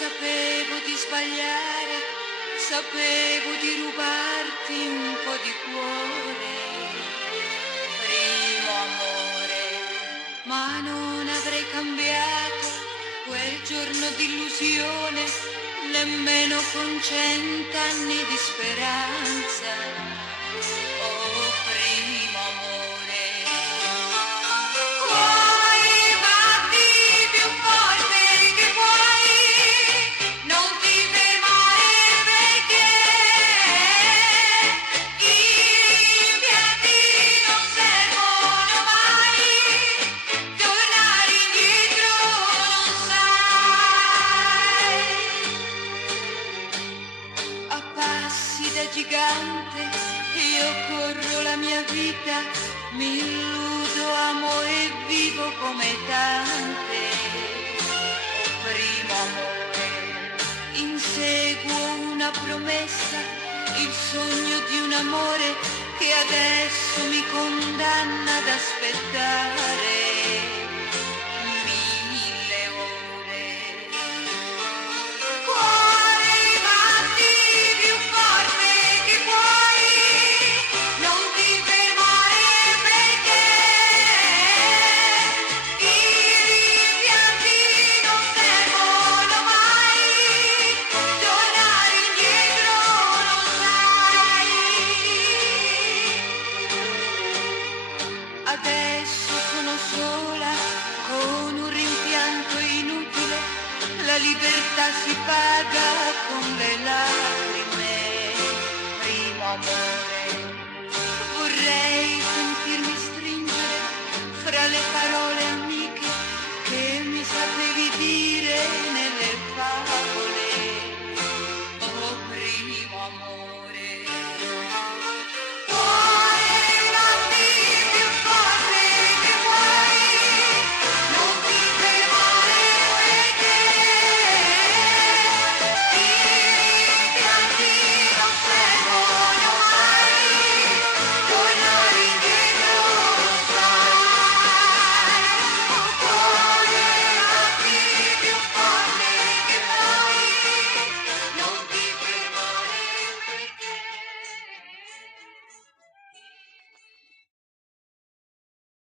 Sapevo di sbagliare, sapevo di rubarti un po' di cuore, primo amore, ma non avrei cambiato quel giorno d'illusione, nemmeno con 100 anni di speranza, oh primo amore. Gigante, io corro la mia vita, mi illudo, amo e vivo come tante. Primo amore, inseguo una promessa, il sogno di un amore che adesso mi condanna ad aspettare 1000 ore. Adesso sono sola con un rimpianto inutile, la libertà si paga con le lacrime, primo amore. Vorrei sentirmi stringere fra le parole